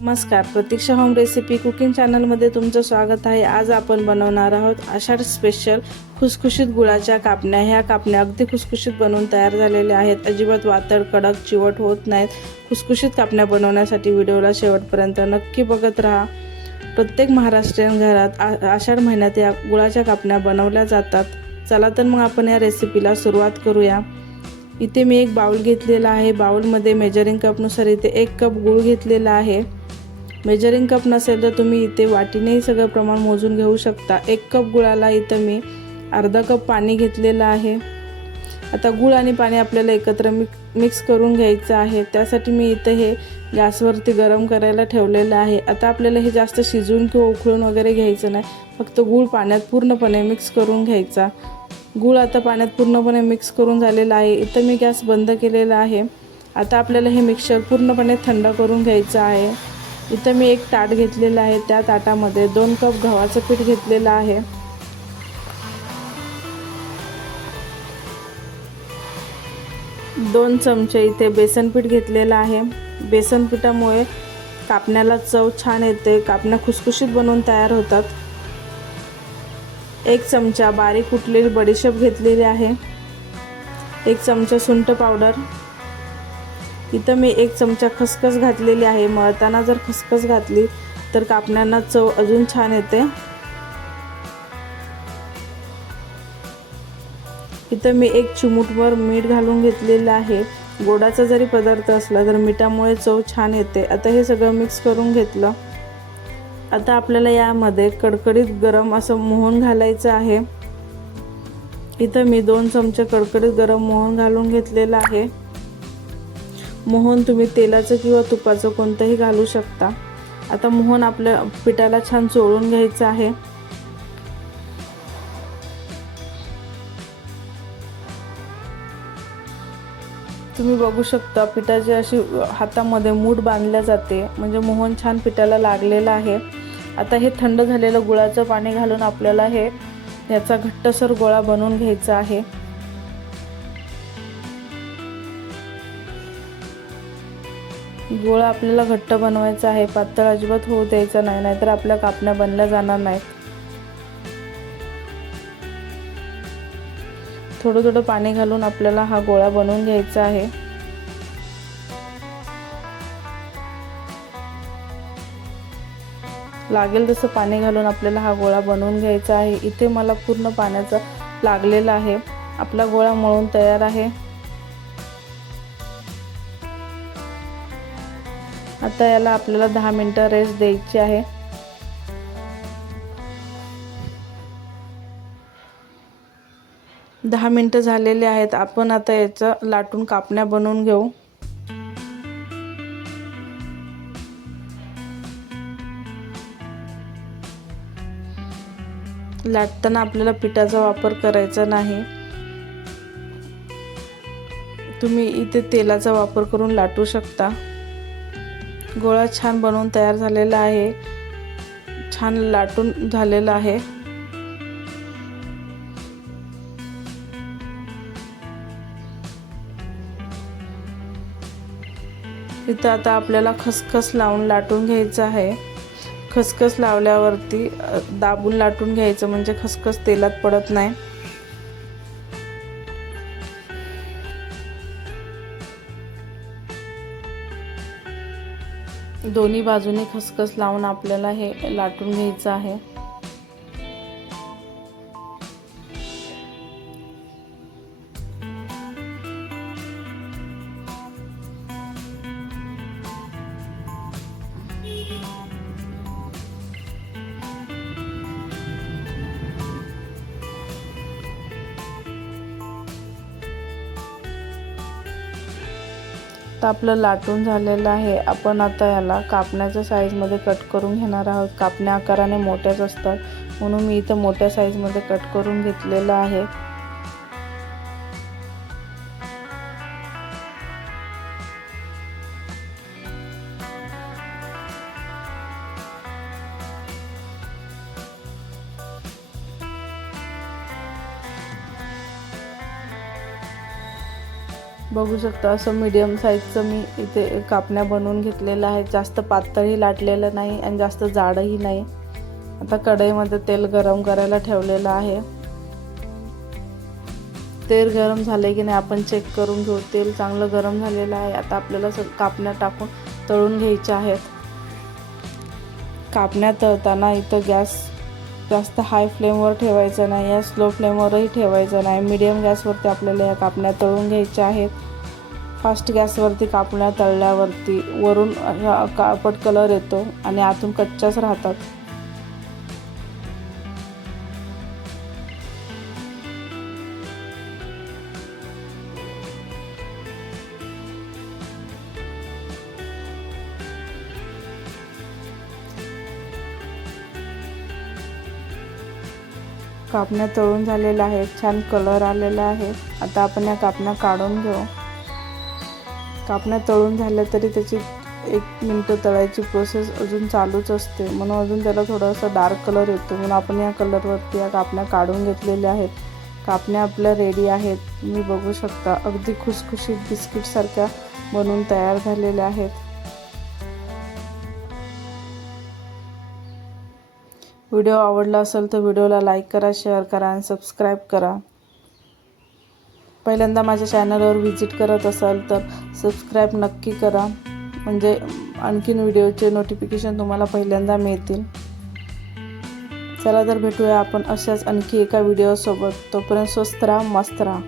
नमस्कार. प्रतीक्षा home recipe cooking चॅनलमध्ये तुमचं स्वागत आहे. आज आपण बनवणार आहोत आषाढ स्पेशल खुसखुशीत गुळाच्या कापण्या. ह्या कापण्या अगदी खुसखुशीत बनवून तयार झालेल्या आहेत. अजिबात वातड कडक चिवट होत नाहीत. खुसखुशीत कापण्या बनवण्यासाठी व्हिडिओला शेवटपर्यंत नक्की बघत राहा. प्रत्येक महाराष्ट्रीयन घरात आ आषाढ महिन्यात या गुळाच्या कापण्या बनवल्या जातात. चला तर मग आपण या रेसिपीला सुरुवात करूया. इथे मी एक बाउल घेतलेला आहे. बाउलमध्ये मेजरिंग कपनुसार इथे एक कप गूळ घेतलेला आहे. मेजरिंग कप नसेल तर तुम्ही इथे वाटीनेही सगळं प्रमाण मोजून घेऊ शकता. एक कप गुळाला इथं मी अर्धा कप पाणी घेतलेलं आहे. आता गूळ आणि पाणी आपल्याला एकत्र मिक मिक्स करून घ्यायचं आहे. त्यासाठी मी इथं हे गॅसवरती गरम करायला ठेवलेलं आहे. आता आपल्याला हे जास्त शिजून किंवा उकळून वगैरे घ्यायचं नाही. फक्त गूळ पाण्यात पूर्णपणे मिक्स करून घ्यायचा. गूळ आता पाण्यात पूर्णपणे मिक्स करून झालेला आहे. इथं मी गॅस बंद केलेला आहे. आता आपल्याला हे मिक्सर पूर्णपणे थंड करून घ्यायचं आहे. इथं मी एक ताट घेतलेलं आहे. त्या ताटामध्ये दोन कप गव्हाचं पीठ घेतलेलं आहे. दोन चमचे इथे बेसन पीठ घेतलेलं आहे. बेसन पिठामुळे कापण्याला चव छान येते. कापण्या खुसखुशीत बनवून तयार होतात. एक चमचा बारीक कुटलेली बडीशेप घेतलेली आहे. एक चमचा सुंठ पावडर. इथं मी एक चमचा खसखस घातलेली आहे. मळताना जर खसखस घातली तर कापण्यांना चव अजून छान येते. इथं मी एक चिमूटभर मीठ घालून घेतलेलं आहे. गोडाचा जरी पदार्थ असला तर मिठामुळे चव छान येते. आता हे सगळं मिक्स करून घेतलं. आता आपल्याला यामध्ये कडकडीत गरम असं मोहन घालायचं आहे. इथं मी दोन चमचे कडकडीत गरम मोहन घालून घेतलेलं आहे. मोहन तुम्ही तेलाचं किंवा तुपाचं कोणतंही घालू शकता. आता मोहन आपल्या पिठाला छान चोळून घ्यायचं आहे. तुम्ही बघू शकता पिठाची अशी हातामध्ये मूठ बांधल्या जाते. म्हणजे मोहन छान पिठाला लागलेलं आहे. आता हे थंड झालेलं गुळाचं पाणी घालून आपल्याला हे याचा घट्टसर गोळा बनवून घ्यायचा आहे. गोळा आपल्याला घट्ट बनवायचा आहे पातळ अजिबात होऊ द्यायचा नाही नाहीतर आपल्या कापण्या बनल्या जाणार नाहीत. थोडं थोडं पाणी घालून आपल्याला हा गोळा बनवून घ्यायचा आहे. लागेल तसं पाणी घालून आपल्याला हा गोळा बनवून घ्यायचा आहे. इथे मला पूर्ण पाण्याचा लागलेला आहे. आपला गोळा मळून तयार आहे. आता याला आपल्याला दहा मिनटं रेस्ट द्यायची आहे. दहा मिनटं झालेले आहेत. आपण आता याचं लाटून कापण्या बनवून घेऊ. लाटताना आपल्याला पिठाचा वापर करायचा नाही. तुम्ही इथे तेलाचा वापर करून लाटू शकता. गोळा छान बनवून तयार झालेला आहे. छान लाटून झालेला आहे. इथं आता आपल्याला खसखस लावून लाटून घ्यायचं आहे. खसखस लावल्यावरती दाबून लाटून घ्यायचं म्हणजे खसखस तेलात पडत नाही. दोन्ही बाजूनी खसखस लावून आपल्याला हे लाटून घ्यायचं आहे. तर आपलं लाटून झालेलं आहे. आपण आता याला कापण्याच्या साईजमध्ये कट करून घेणार आहोत. कापण्या आकाराने मोठ्याच असतात. म्हणून मी इथं मोठ्या साईजमध्ये कट करून घेतलेलं आहे. बघू शकता असं मीडियम साईजचं मी इथे कापण्या बनवून घेतलेलं आहे. जास्त पातळही लाटलेलं नाही आणि जास्त जाडही नाही. आता कढईमध्ये तेल गरम करायला ठेवलेलं आहे. तेल गरम झाले की नाही आपण चेक करून घेऊ. तेल चांगलं गरम झालेलं आहे. आता आपल्याला स कापण्या टाकून तळून घ्यायच्या आहेत. कापण्या तळताना इथं गॅस जास्त हाय फ्लेमवर ठेवायचं नाही या स्लो फ्लेमवरही ठेवायचं नाही. मीडियम गॅसवरती आपल्याला या कापण्या तळून घ्यायच्या आहेत. फास्ट गॅसवरती कापण्या तळल्यावरती वरून कापट कलर येतो आणि आतून कच्च्याच राहतात. कापण्या तळून झालेल्या आहेत छान कलर आलेला आहे. आता आपण या कापण्या काढून घेऊ. कापण्या तळून झाल्या तरी त्याची एक मिनटं तळायची प्रोसेस अजून चालूच असते. म्हणून अजून त्याला थोडासा डार्क कलर येतो. म्हणून आपण या कलरवरती या कापण्या काढून घेतलेल्या आहेत. कापण्या आपल्या रेडी आहेत. तुम्ही बघू शकता. अगदी खुसखुशीत बिस्किटसारख्या बनवून तयार झालेल्या आहेत. व्हिडिओ आवडला असेल तर व्हिडिओला लाईक करा शेअर करा आणि सबस्क्राईब करा. पहिल्यांदा माझ्या चॅनलवर व्हिजिट करत असाल तर सबस्क्राईब नक्की करा. म्हणजे आणखीन व्हिडिओचे नोटिफिकेशन तुम्हाला पहिल्यांदा मिळतील. चला तर भेटूया आपण अशाच आणखी एका व्हिडिओसोबत. तोपर्यंत स्वस्त राहा मस्त राहा.